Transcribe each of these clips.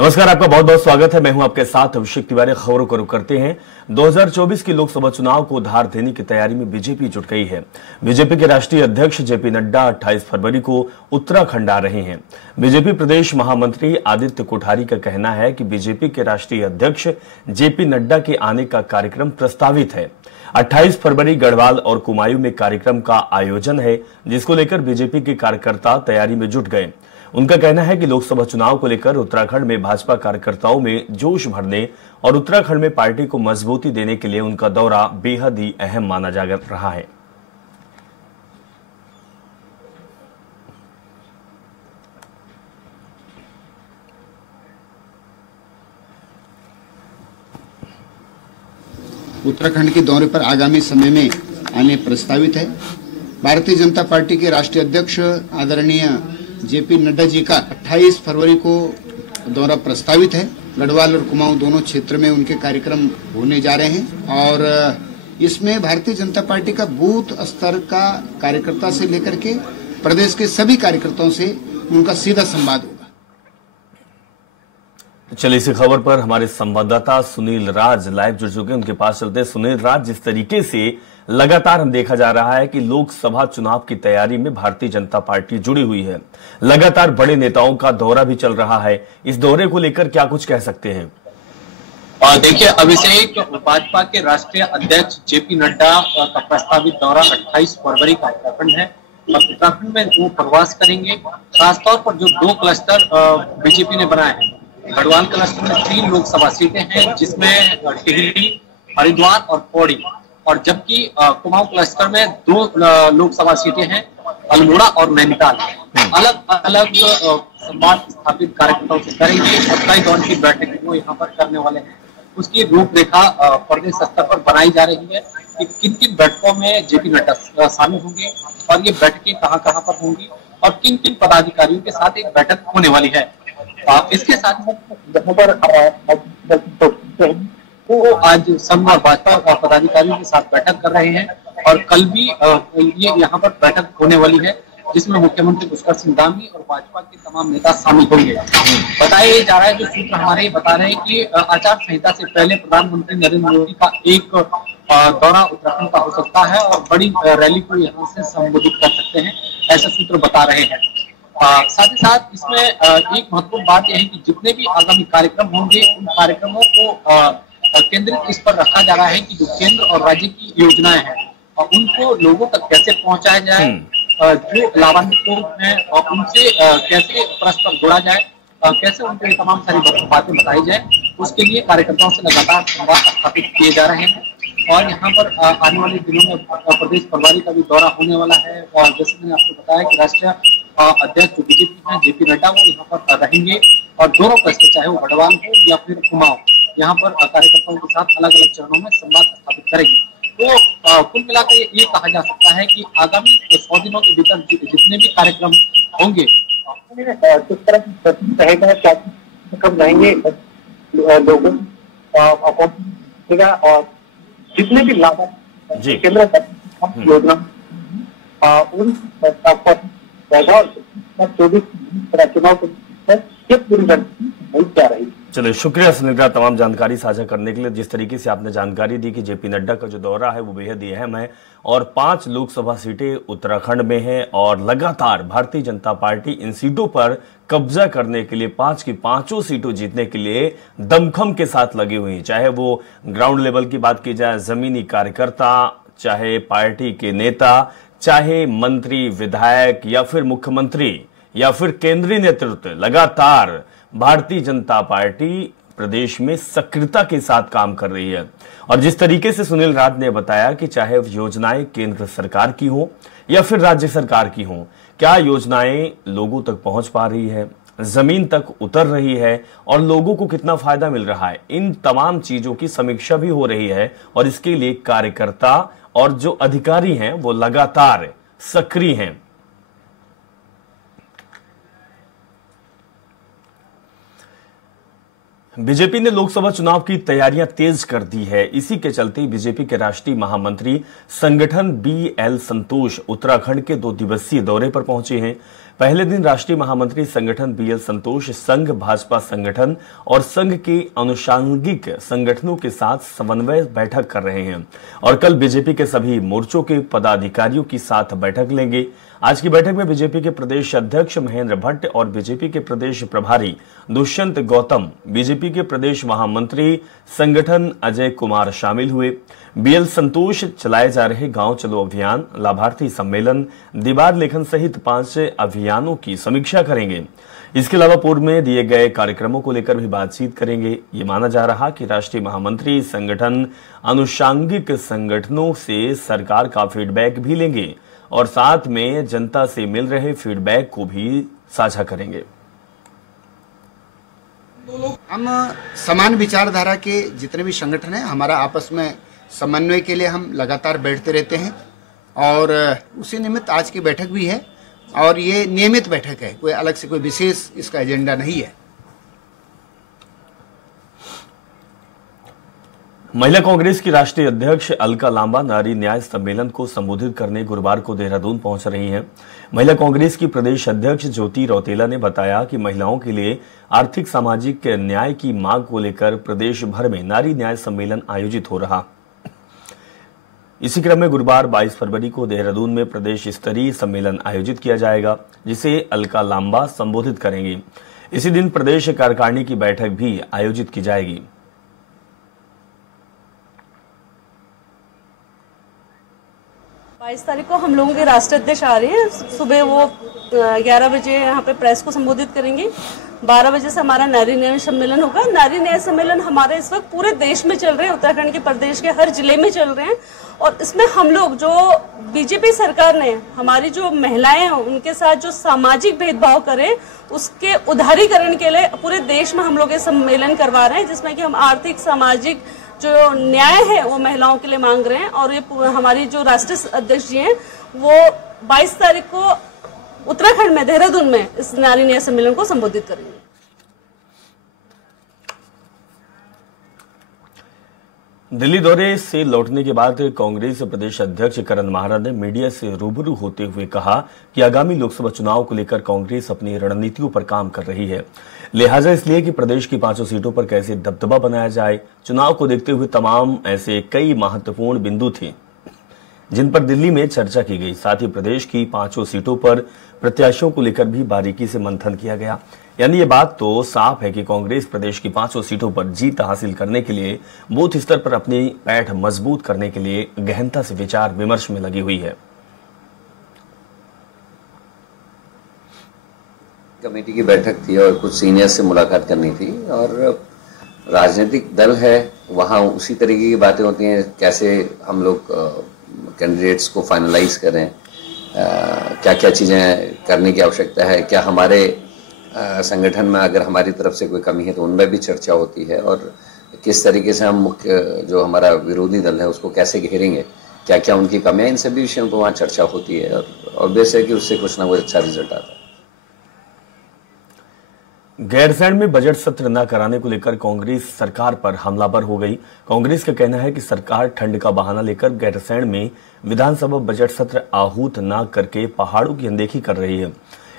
नमस्कार, आपका बहुत बहुत स्वागत है। मैं हूं आपके साथ अभिषेक तिवारी। खबरों को रुख करते हैं। 2024 के लोकसभा चुनाव को धार देने की तैयारी में बीजेपी जुट गई है। बीजेपी के राष्ट्रीय अध्यक्ष जेपी नड्डा 28 फरवरी को उत्तराखंड आ रहे हैं। बीजेपी प्रदेश महामंत्री आदित्य कोठारी का कहना है कि बीजेपी के राष्ट्रीय अध्यक्ष जेपी नड्डा के आने का कार्यक्रम प्रस्तावित है। 28 फरवरी गढ़वाल और कुमायूं में कार्यक्रम का आयोजन है, जिसको लेकर बीजेपी के कार्यकर्ता तैयारी में जुट गए। उनका कहना है कि लोकसभा चुनाव को लेकर उत्तराखंड में भाजपा कार्यकर्ताओं में जोश भरने और उत्तराखंड में पार्टी को मजबूती देने के लिए उनका दौरा बेहद ही अहम माना जा रहा है। उत्तराखंड के दौरे पर आगामी समय में आने प्रस्तावित है। भारतीय जनता पार्टी के राष्ट्रीय अध्यक्ष आदरणीय जेपी नड्डा जी का 28 फरवरी को दौरा प्रस्तावित है। गढ़वाल और कुमाऊं दोनों क्षेत्र में उनके कार्यक्रम होने जा रहे हैं और इसमें भारतीय जनता पार्टी का बूथ स्तर का कार्यकर्ता से लेकर के प्रदेश के सभी कार्यकर्ताओं से उनका सीधा संवाद होगा। चलिए, इसी खबर पर हमारे संवाददाता सुनील राज लाइव जुड़ चुके हैं। उनके पास चलते हैं। सुनील राज, जिस तरीके से लगातार हम देखा जा रहा है कि लोकसभा चुनाव की तैयारी में भारतीय जनता पार्टी जुड़ी हुई है, लगातार बड़े नेताओं का दौरा भी चल रहा है, इस दौरे को लेकर क्या कुछ कह सकते हैं? देखिए अभिषेक, भाजपा के राष्ट्रीय अध्यक्ष जेपी नड्डा का प्रस्तावित दौरा 28 फरवरी का उत्तराखंड है और उत्तराखंड में वो प्रवास करेंगे। खासतौर पर जो दो क्लस्टर बीजेपी ने बनाए हैं, गढ़वाल क्लस्टर में 3 लोकसभा सीटें हैं, जिसमें टिहरी, हरिद्वार और पौड़ी, और जबकि कुमाऊं क्लस्टर में 2 लोकसभा सीटें हैं, अल्मोड़ा और नैनीताल। अलग अलग संवाद स्थापित कार्यकर्ताओं से करेंगे और कई दौर की बैठक वो यहाँ पर करने वाले हैं। उसकी रूपरेखा प्रदेश स्तर पर बनाई जा रही है कि किन किन बैठकों में जेपी नड्डा शामिल होंगे और ये बैठकें कहाँ कहाँ पर होंगी और किन किन पदाधिकारियों के साथ एक बैठक होने वाली है। इसके साथ यहाँ पर वो आज संघ और भाजपा पदाधिकारियों के साथ बैठक कर रहे हैं और कल भी ये यहाँ पर बैठक होने वाली है, जिसमें मुख्यमंत्री पुष्कर सिंह धामी और भाजपा के तमाम नेता शामिल होंगे। बताया जा रहा है, जो सूत्र हमारे बता रहे हैं कि आचार संहिता से पहले प्रधानमंत्री नरेंद्र मोदी का एक दौरा उत्तराखंड का हो सकता है और बड़ी रैली को यहाँ से संबोधित कर सकते हैं, ऐसे सूत्र बता रहे हैं। साथ ही साथ इसमें एक महत्वपूर्ण बात यह है कि जितने भी आगामी कार्यक्रम होंगे, उन कार्यक्रमों को केंद्रित इस पर रखा जा रहा है कि जो केंद्र और राज्य की योजनाएं हैं उनको लोगों तक कैसे पहुंचाया जाए, जो लाभान्वित लोग हैं और उनसे कैसे परस्पर जोड़ा जाए, कैसे उनके तमाम सारी बातें बताई जाए, उसके लिए कार्यकर्ताओं से लगातार संवाद स्थापित किए जा रहे हैं। और यहाँ पर आने वाले दिनों में प्रदेश प्रभारी का भी दौरा होने वाला है और जैसे मैंने आपको बताया कि राष्ट्रीय अध्यक्ष जो बीजेपी हैं जेपी नड्डा वो यहाँ पर रहेंगे और दोनों क्लस्टर, चाहे वो गढ़वाल हो या फिर कुमाऊं, यहाँ पर कार्यकर्ताओं के साथ अलग अलग चरणों में संवाद स्थापित करेंगे। तो कुल मिलाकर ये कहा जा सकता है कि आगामी 100 दिनों के भीतर जितने भी कार्यक्रम होंगे, किस तरह की रहेगा, क्या कब रहेंगे लोगों और जितने भी लाभ केंद्र योजना उन चुनाव पूरी जा रही है। चलिए, शुक्रिया सुनील का तमाम जानकारी साझा करने के लिए। जिस तरीके से आपने जानकारी दी कि जेपी नड्डा का जो दौरा है वो बेहद ही अहम है और 5 लोकसभा सीटें उत्तराखंड में हैं और लगातार भारतीय जनता पार्टी इन सीटों पर कब्जा करने के लिए 5 की 5 सीटों जीतने के लिए दमखम के साथ लगी हुई है। चाहे वो ग्राउंड लेवल की बात की जाए, जमीनी कार्यकर्ता, चाहे पार्टी के नेता, चाहे मंत्री, विधायक या फिर मुख्यमंत्री या फिर केंद्रीय नेतृत्व, लगातार भारतीय जनता पार्टी प्रदेश में सक्रियता के साथ काम कर रही है। और जिस तरीके से सुनील राज ने बताया कि चाहे योजनाएं केंद्र सरकार की हो या फिर राज्य सरकार की हो, क्या योजनाएं लोगों तक पहुंच पा रही है, जमीन तक उतर रही है और लोगों को कितना फायदा मिल रहा है, इन तमाम चीजों की समीक्षा भी हो रही है और इसके लिए कार्यकर्ता और जो अधिकारी हैं वो लगातार सक्रिय हैं। बीजेपी ने लोकसभा चुनाव की तैयारियां तेज कर दी है। इसी के चलते बीजेपी के राष्ट्रीय महामंत्री संगठन BL संतोष उत्तराखंड के 2 दिवसीय दौरे पर पहुंचे हैं। पहले दिन राष्ट्रीय महामंत्री संगठन BL संतोष संघ भाजपा संगठन और संघ के अनुषांगिक संगठनों के साथ समन्वय बैठक कर रहे हैं और कल बीजेपी के सभी मोर्चों के पदाधिकारियों के साथ बैठक लेंगे। आज की बैठक में बीजेपी के प्रदेश अध्यक्ष महेंद्र भट्ट और बीजेपी के प्रदेश प्रभारी दुष्यंत गौतम, बीजेपी के प्रदेश महामंत्री संगठन अजय कुमार शामिल हुए। BL संतोष चलाए जा रहे गांव चलो अभियान, लाभार्थी सम्मेलन, दीवार लेखन सहित 5 अभियानों की समीक्षा करेंगे। इसके अलावा पूर्व में दिए गए कार्यक्रमों को लेकर भी बातचीत करेंगे। ये माना जा रहा कि राष्ट्रीय महामंत्री संगठन अनुषांगिक संगठनों से सरकार का फीडबैक भी लेंगे और साथ में जनता से मिल रहे फीडबैक को भी साझा करेंगे। हम समान विचारधारा के जितने भी संगठन हैं, हमारा आपस में समन्वय के लिए हम लगातार बैठते रहते हैं और उसी निमित्त आज की बैठक भी है और ये नियमित बैठक है, कोई अलग से कोई विशेष इसका एजेंडा नहीं है। महिला कांग्रेस की राष्ट्रीय अध्यक्ष अलका लांबा नारी न्याय सम्मेलन को संबोधित करने गुरुवार को देहरादून पहुंच रही हैं। महिला कांग्रेस की प्रदेश अध्यक्ष ज्योति रौतेला ने बताया कि महिलाओं के लिए आर्थिक सामाजिक न्याय की मांग को लेकर प्रदेश भर में नारी न्याय सम्मेलन आयोजित हो रहा। इसी क्रम में गुरुवार 22 फरवरी को देहरादून में प्रदेश स्तरीय सम्मेलन आयोजित किया जाएगा, जिसे अलका लांबा संबोधित करेंगी। इसी दिन प्रदेश कार्यकारिणी की बैठक भी आयोजित की जाएगी। 22 तारीख को हम लोगों के राष्ट्रीय अध्यक्ष आ रहे हैं। सुबह वो 11 बजे यहाँ पे प्रेस को संबोधित करेंगे। 12 बजे से हमारा नारी न्याय सम्मेलन होगा। नारी न्याय सम्मेलन हमारे इस वक्त पूरे देश में चल रहे हैं, उत्तराखंड के प्रदेश के हर जिले में चल रहे हैं और इसमें हम लोग जो बीजेपी सरकार ने हमारी जो महिलाएं हैं उनके साथ जो सामाजिक भेदभाव करे उसके उदारीकरण के लिए पूरे देश में हम लोग ये सम्मेलन करवा रहे हैं, जिसमें कि हम आर्थिक सामाजिक जो न्याय है वो महिलाओं के लिए मांग रहे हैं। और ये हमारी जो राष्ट्रीय अध्यक्ष जी हैं वो 22 तारीख को उत्तराखंड में देहरादून में इस नारी न्याय सम्मेलन को संबोधित करेंगे। दिल्ली दौरे से लौटने के बाद कांग्रेस प्रदेश अध्यक्ष करण माहरा ने मीडिया से रूबरू होते हुए कहा कि आगामी लोकसभा चुनाव को लेकर कांग्रेस अपनी रणनीतियों पर काम कर रही है, लिहाजा इसलिए कि प्रदेश की 5 सीटों पर कैसे दबदबा बनाया जाए। चुनाव को देखते हुए तमाम ऐसे कई महत्वपूर्ण बिंदु थे जिन पर दिल्ली में चर्चा की गई। साथ ही प्रदेश की 5 सीटों पर प्रत्याशियों को लेकर भी बारीकी से मंथन किया गया। यानी ये बात तो साफ है कि कांग्रेस प्रदेश की 5 सीटों पर जीत हासिल करने के लिए बूथ स्तर पर अपनी पैठ मजबूत करने के लिए गहनता से विचार विमर्श में लगी हुई है। कमेटी की बैठक थी और कुछ सीनियर से मुलाकात करनी थी और राजनीतिक दल है वहाँ उसी तरीके की बातें होती हैं, कैसे हम लोग कैंडिडेट्स को फाइनलाइज करें, क्या क्या चीज़ें करने की आवश्यकता है, क्या हमारे संगठन में अगर हमारी तरफ से कोई कमी है तो उनमें भी चर्चा होती है और किस तरीके से हम मुख्य जो hamaरा विरोधी दल है उसको कैसे घेरेंगे, क्या क्या उनकी कमियां, इन सभी विषयों पर वहाँ चर्चा होती है और ऑब्वियस है कि उससे कुछ ना कुछ अच्छा रिजल्ट आता है। गैरसैंण में बजट सत्र न कराने को लेकर कांग्रेस सरकार पर हमलावर हो गई। कांग्रेस का कहना है कि सरकार ठंड का बहाना लेकर गैरसैंण में विधानसभा बजट सत्र आहूत न करके पहाड़ों की अनदेखी कर रही है,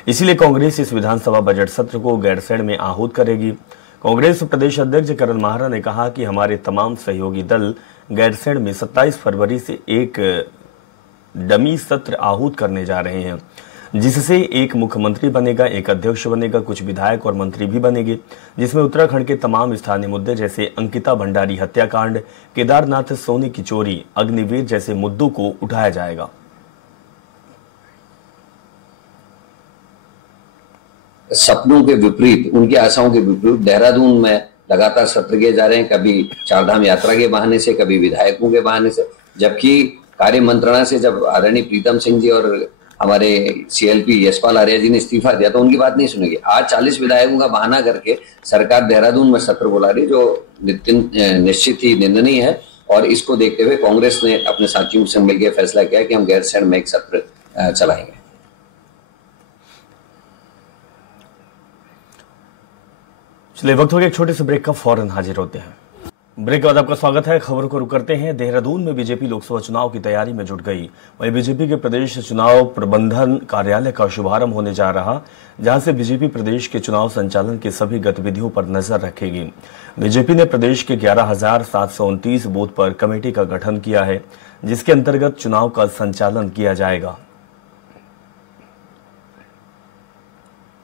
इसीलिए कांग्रेस इस विधानसभा बजट सत्र को गैरसैंण में आहूत करेगी। कांग्रेस प्रदेश अध्यक्ष करण माहरा ने कहा कि हमारे तमाम सहयोगी दल गैरसैंण में 27 फरवरी से एक डमी सत्र आहूत करने जा रहे हैं, जिससे एक मुख्यमंत्री बनेगा, एक अध्यक्ष बनेगा, कुछ विधायक और मंत्री भी बनेंगे, जिसमें उत्तराखंड के तमाम स्थानीय मुद्दे जैसे अंकिता भंडारी हत्याकांड, केदारनाथ सोने की चोरी, अग्निवीर जैसे मुद्दों को उठाया जाएगा। सपनों के विपरीत, उनकी आशाओं के विपरीत देहरादून में लगातार सत्र किए जा रहे हैं, कभी चारधाम यात्रा के बहाने से, कभी विधायकों के बहाने से, जबकि कार्य मंत्रणा से जब आदरणीय प्रीतम सिंह जी और हमारे CLP यशपाल आर्या जी ने इस्तीफा दिया तो उनकी बात नहीं सुनेगी। आज 40 विधायकों का बहाना करके सरकार देहरादून में सत्र बुला रही, जो निश्चित ही निंदनीय है और इसको देखते हुए कांग्रेस ने अपने साथियों से मिलकर फैसला किया कि हम गैरसैंण में एक सत्र चलाएंगे। चलिए वक्त हो गया एक छोटे से ब्रेक का, फौरन हाजिर होते हैं। ब्रेक के बाद आपका स्वागत है। खबरों को रुक करते हैं। देहरादून में बीजेपी लोकसभा चुनाव की तैयारी में जुट गई। वहीं बीजेपी के प्रदेश चुनाव प्रबंधन कार्यालय का शुभारंभ होने जा रहा, जहां से बीजेपी प्रदेश के चुनाव संचालन की सभी गतिविधियों पर नजर रखेगी। बीजेपी ने प्रदेश के 11,729 बूथ पर कमेटी का गठन किया है, जिसके अंतर्गत चुनाव का संचालन किया जाएगा।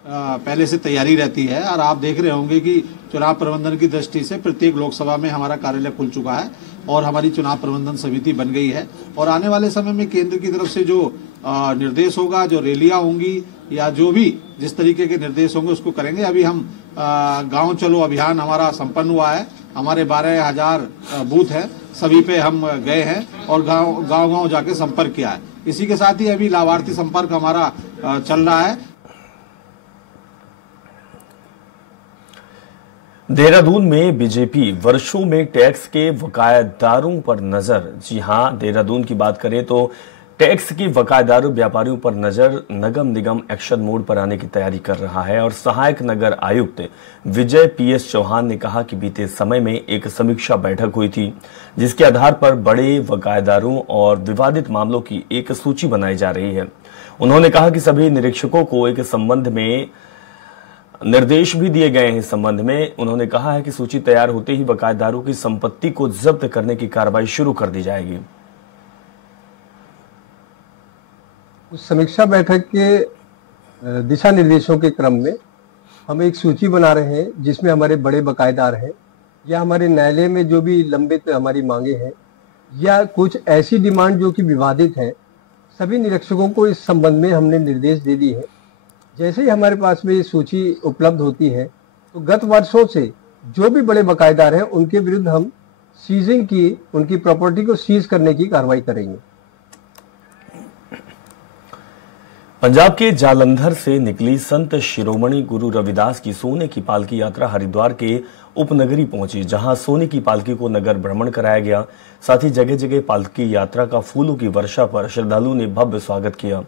पहले से तैयारी रहती है और आप देख रहे होंगे कि चुनाव प्रबंधन की दृष्टि से प्रत्येक लोकसभा में हमारा कार्यालय खुल चुका है और हमारी चुनाव प्रबंधन समिति बन गई है। और आने वाले समय में केंद्र की तरफ से जो निर्देश होगा, जो रैलियां होंगी या जो भी जिस तरीके के निर्देश होंगे उसको करेंगे। अभी हम गांव चलो अभियान हमारा संपन्न हुआ है। हमारे 12,000 बूथ हैं, सभी पे हम गए हैं और गांव जाके संपर्क किया है। इसी के साथ ही अभी लाभार्थी संपर्क हमारा चल रहा है। देहरादून में बीजेपी वर्षों में टैक्स के बकायेदारों पर नजर। जी हां, देहरादून की बात करें तो टैक्स के बकायेदारों व्यापारियों पर नजर नगम निगम एक्शन मोड पर आने की तैयारी कर रहा है। और सहायक नगर आयुक्त विजय PS चौहान ने कहा कि बीते समय में एक समीक्षा बैठक हुई थी, जिसके आधार पर बड़े बकायेदारों और विवादित मामलों की एक सूची बनाई जा रही है। उन्होंने कहा कि सभी निरीक्षकों को एक संबंध में निर्देश भी दिए गए हैं। इस संबंध में उन्होंने कहा है कि सूची तैयार होते ही बकायेदारों की संपत्ति को जब्त करने की कार्रवाई शुरू कर दी जाएगी। उस समीक्षा बैठक के दिशा निर्देशों के क्रम में हम एक सूची बना रहे हैं, जिसमें हमारे बड़े बकायेदार हैं या हमारे न्यायालय में जो भी लंबित हमारी मांगे हैं या कुछ ऐसी डिमांड जो कि विवादित है, सभी निरीक्षकों को इस संबंध में हमने निर्देश दे दिए हैं। जैसे ही हमारे पास में ये सूची उपलब्ध होती है तो गत वर्षों से जो भी बड़े बकायेदार हैं उनके विरुद्ध हम सीजिंग की, उनकी प्रॉपर्टी को सीज करने की कार्रवाई करेंगे। पंजाब के जालंधर से निकली संत शिरोमणि गुरु रविदास की सोने की पालकी यात्रा हरिद्वार के उपनगरी पहुंची, जहां सोने की पालकी को नगर भ्रमण कराया गया। साथ ही जगह जगह पालकी यात्रा का फूलों की वर्षा पर श्रद्धालुओं ने भव्य स्वागत किया।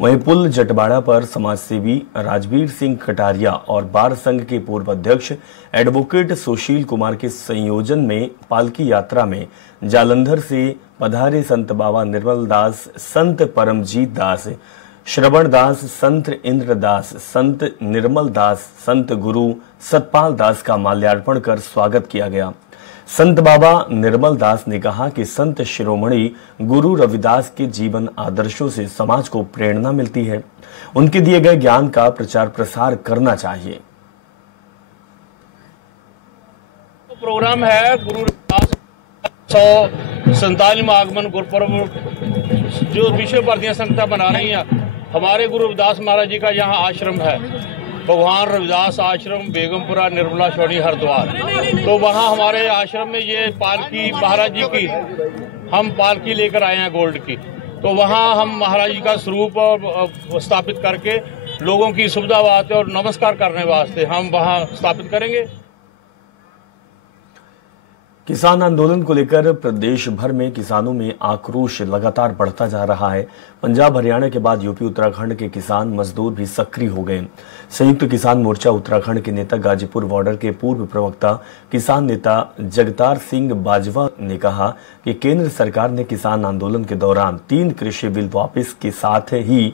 वहीं पुल जटबाड़ा पर समाजसेवी राजवीर सिंह कटारिया और बार संघ के पूर्व अध्यक्ष एडवोकेट सुशील कुमार के संयोजन में पालकी यात्रा में जालंधर से पधारे संत बाबा निर्मल दास, संत परमजीत दास, श्रवण दास, संत इंद्र दास, संत निर्मल दास, संत गुरु सतपाल दास का माल्यार्पण कर स्वागत किया गया। संत बाबा निर्मल दास ने कहा कि संत शिरोमणि गुरु रविदास के जीवन आदर्शों से समाज को प्रेरणा मिलती है। उनके दिए गए ज्ञान का प्रचार प्रसार करना चाहिए। प्रोग्राम है गुरु रविदास 147वां आगमन गुरुपर्व जो विश्व भर दी संगतां मना रही हैं। हमारे गुरु रविदास महाराज जी का यहाँ आश्रम है, भगवान रविदास आश्रम, बेगमपुरा, निर्मला छोड़ी, हरिद्वार। तो वहाँ हमारे आश्रम में ये पालकी महाराज जी की हम पालकी लेकर आए हैं गोल्ड की। तो वहाँ हम महाराज जी का स्वरूप स्थापित करके लोगों की सुविधा वास्ते और नमस्कार करने वास्ते हम वहाँ स्थापित करेंगे। किसान आंदोलन को लेकर प्रदेश भर में किसानों में आक्रोश लगातार बढ़ता जा रहा है। पंजाब हरियाणा के बाद यूपी उत्तराखंड के किसान मजदूर भी सक्रिय हो गए। संयुक्त किसान मोर्चा उत्तराखंड के नेता गाजीपुर बॉर्डर के पूर्व प्रवक्ता किसान नेता जगतार सिंह बाजवा ने कहा कि केंद्र सरकार ने किसान आंदोलन के दौरान 3 कृषि बिल वापस के साथ ही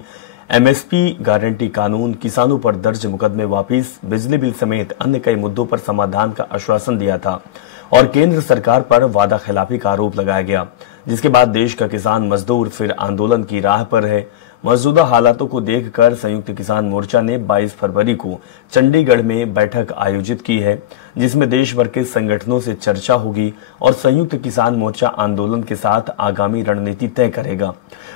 MSP गारंटी कानून, किसानों पर दर्ज मुकदमे वापिस, बिजली बिल समेत अन्य कई मुद्दों पर समाधान का आश्वासन दिया था और केंद्र सरकार पर वादा खिलाफी का आरोप लगाया गया, जिसके बाद देश का किसान मजदूर फिर आंदोलन की राह पर है। मौजूदा हालातों को देखकर संयुक्त किसान मोर्चा ने 22 फरवरी को चंडीगढ़ में बैठक आयोजित की है, जिसमें देश भर के संगठनों से चर्चा होगी और संयुक्त किसान मोर्चा आंदोलन के साथ आगामी रणनीति तय करेगा।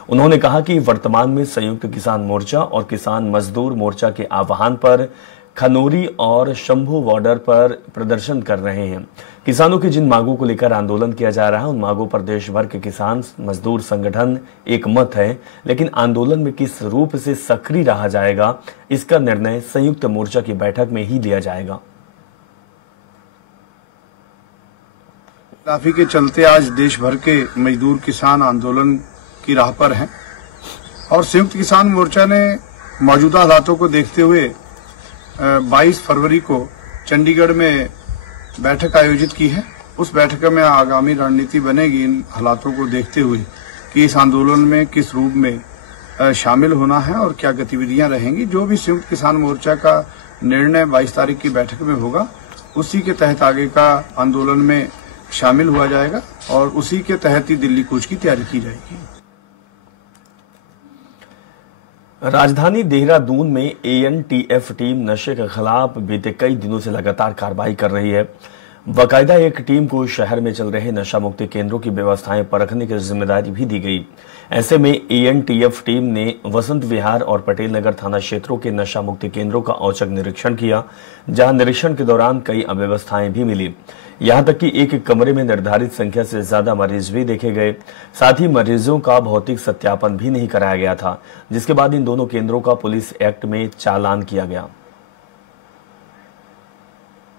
उन्होंने कहा कि वर्तमान में संयुक्त किसान मोर्चा और किसान मजदूर मोर्चा के आह्वान पर खनौरी और शंभू बॉर्डर पर प्रदर्शन कर रहे हैं। किसानों की जिन मांगों को लेकर आंदोलन किया जा रहा है, उन मांगों पर देश भर के किसान मजदूर संगठन एक मत है, लेकिन आंदोलन में किस रूप से सक्रिय रहा जाएगा, इसका निर्णय संयुक्त मोर्चा की बैठक में ही लिया जाएगा। काफी के चलते आज देश भर के मजदूर किसान आंदोलन की राह पर हैं और संयुक्त किसान मोर्चा ने मौजूदा हालातों को देखते हुए 22 फरवरी को चंडीगढ़ में बैठक आयोजित की है। उस बैठक में आगामी रणनीति बनेगी इन हालातों को देखते हुए कि इस आंदोलन में किस रूप में शामिल होना है और क्या गतिविधियां रहेंगी। जो भी संयुक्त किसान मोर्चा का निर्णय 22 तारीख की बैठक में होगा, उसी के तहत आगे का आंदोलन में शामिल हुआ जाएगा और उसी के तहत ही दिल्ली कूच की तैयारी की जाएगी। राजधानी देहरादून में एएनटीएफ टीम नशे के खिलाफ बीते कई दिनों से लगातार कार्रवाई कर रही है। बाकायदा एक टीम को शहर में चल रहे नशा मुक्ति केंद्रों की व्यवस्थाएं परखने की जिम्मेदारी भी दी गई। ऐसे में एएनटीएफ टीम ने वसंत विहार और पटेल नगर थाना क्षेत्रों के नशा मुक्ति केंद्रों का औचक निरीक्षण किया, जहां निरीक्षण के दौरान कई अव्यवस्थाएं भी मिली। यहां तक कि एक कमरे में निर्धारित संख्या से ज्यादा मरीज भी देखे गए। साथ ही मरीजों का भौतिक सत्यापन भी नहीं कराया गया था, जिसके बाद इन दोनों केंद्रों का पुलिस एक्ट में चालान किया गया।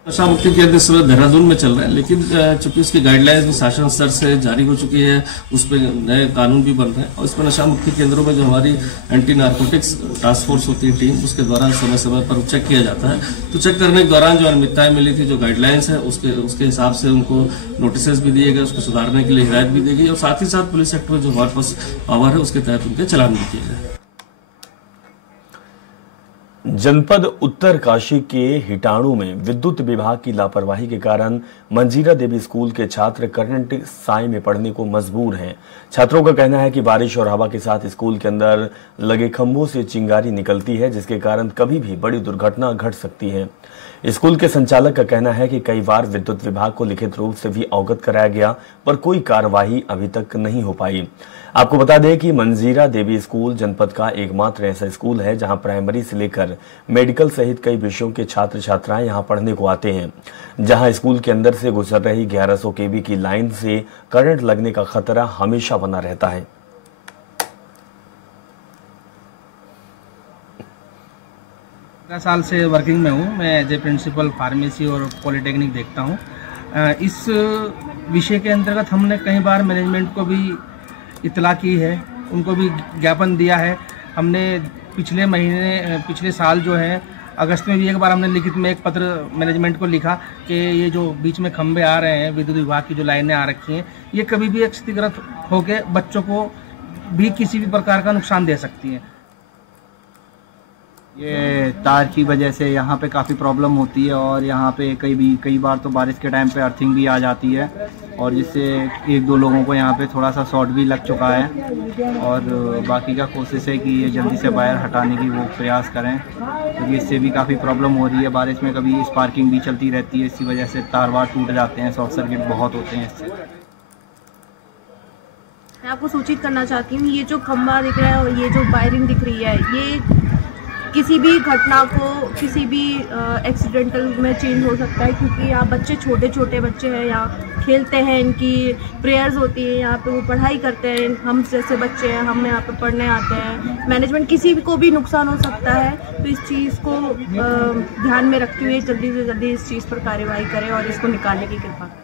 नशा मुक्ति केंद्र इस समय देहरादून में चल रहा है, लेकिन चूंकि उसकी गाइडलाइंस भी शासन स्तर से जारी हो चुकी है, उस पर नए कानून भी बन रहे हैं और इस पर नशा मुक्ति केंद्रों में जो हमारी एंटी नारकोटिक्स टास्क फोर्स होती है टीम, उसके द्वारा समय समय पर चेक किया जाता है। तो चेक करने के दौरान जो अनियमितताएं मिली थी, जो गाइडलाइंस है उसके हिसाब से उनको नोटिस भी दिए गए, उसको सुधारने के लिए हिदायत भी दी गई और साथ ही साथ पुलिस एक्ट में जो हमारे पास पावर है उसके तहत उनके चालान भी किए गए। जनपद उत्तरकाशी के हिटाणु में विद्युत विभाग की लापरवाही के कारण मंजीरा देवी स्कूल के छात्र करंट साए में पड़ने को मजबूर हैं। छात्रों का कहना है कि बारिश और हवा के साथ स्कूल के अंदर लगे खंभों से चिंगारी निकलती है, जिसके कारण कभी भी बड़ी दुर्घटना घट सकती है। स्कूल के संचालक का कहना है कि कई बार विद्युत विभाग को लिखित रूप से भी अवगत कराया गया, पर कोई कार्यवाही अभी तक नहीं हो पाई। आपको बता दें कि मंजीरा देवी स्कूल जनपद का एकमात्र ऐसा स्कूल है जहां प्राइमरी से लेकर मेडिकल सहित कई विषयों के छात्र छात्राएं यहां पढ़ने को आते हैं, जहां स्कूल के अंदर से गुजर रही 1100 केवी की लाइन से करंट लगने का खतरा हमेशा बना रहता है। साल से वर्किंग में हूँ मैं, एज ए प्रिंसिपल फार्मेसी और पॉलिटेक्निक देखता हूँ। इस विषय के अंतर्गत हमने कई बार मैनेजमेंट को भी इतला की है, उनको भी ज्ञापन दिया है। हमने पिछले साल जो है अगस्त में भी एक बार हमने लिखित में एक पत्र मैनेजमेंट को लिखा कि ये जो बीच में खंभे आ रहे हैं, विद्युत विभाग की जो लाइनें आ रखी हैं, ये कभी भी क्षतिग्रस्त होकर बच्चों को भी किसी भी प्रकार का नुकसान दे सकती हैं। ये तार की वजह से यहाँ पे काफ़ी प्रॉब्लम होती है और यहाँ पे कई बार तो बारिश के टाइम पे अर्थिंग भी आ जाती है और जिससे 1-2 लोगों को यहाँ पे थोड़ा सा शॉर्ट भी लग चुका है और बाकी का कोशिश है कि ये जल्दी से वायर हटाने की वो प्रयास करें, क्योंकि इससे भी काफ़ी प्रॉब्लम हो रही है। बारिश में कभी स्पार्किंग भी चलती रहती है, इसी वजह से तार वार टूट जाते हैं, शॉर्ट सर्किट बहुत होते हैं इससे। मैं आपको सूचित करना चाहती हूँ, ये जो खंभा दिख रहा है और ये जो वायरिंग दिख रही है, ये किसी भी घटना को किसी भी एक्सीडेंटल में चेंज हो सकता है, क्योंकि यहाँ बच्चे छोटे बच्चे हैं, यहाँ खेलते हैं, इनकी प्रेयर्स होती है, यहाँ पे वो पढ़ाई करते हैं। हम जैसे बच्चे हैं, हम यहाँ पे पढ़ने आते हैं। मैनेजमेंट किसी को भी नुकसान हो सकता है, तो इस चीज़ को ध्यान में रखते हुए जल्दी से जल्दी इस चीज़ पर कार्रवाई करें और इसको निकालने की कृपा करें।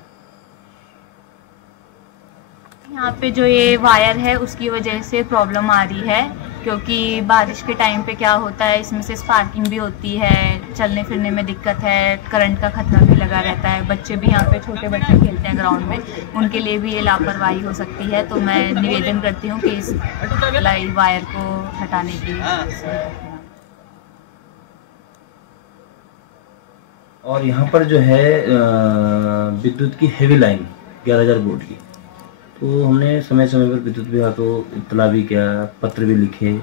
यहाँ पे जो ये वायर है उसकी वजह से प्रॉब्लम आ रही है, क्योंकि बारिश के टाइम पे क्या होता है, इसमें से स्पार्किंग भी होती है, चलने फिरने में दिक्कत है, करंट का खतरा भी लगा रहता है। बच्चे भी यहाँ पे छोटे बच्चे खेलते हैं ग्राउंड में, उनके लिए भी ये लापरवाही हो सकती है। तो मैं निवेदन करती हूँ कि इस लाइव वायर को हटाने की। और यहाँ पर जो है विद्युत की हेवी लाइन 11,000 वोल्ट की, तो हमने समय समय पर विद्युत विभाग को इत्तला भी किया, पत्र भी लिखे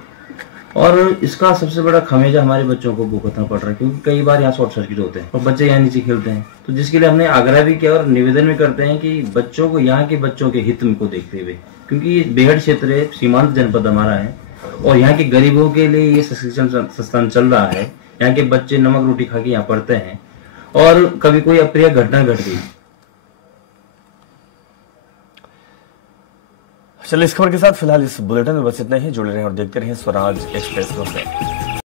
और इसका सबसे बड़ा खमेजा हमारे बच्चों को भुगतना पड़ रहा है, क्योंकि कई बार यहाँ शॉर्ट सर्किट होते हैं और बच्चे यहाँ नीचे खेलते हैं। तो जिसके लिए हमने आग्रह भी किया और निवेदन भी करते हैं कि बच्चों को, यहाँ के बच्चों के हित को देखते हुए, क्योंकि बेहद क्षेत्र है, सीमांत जनपद हमारा है और यहाँ के गरीबों के लिए ये शिक्षण संस्थान चल रहा है। यहाँ के बच्चे नमक रोटी खा के यहाँ पढ़ते हैं और कभी कोई अप्रिय घटना घट गई। चलिए इस खबर के साथ फिलहाल इस बुलेटिन में बस इतना ही। जुड़े रहें और देखते रहें स्वराज एक्सप्रेस।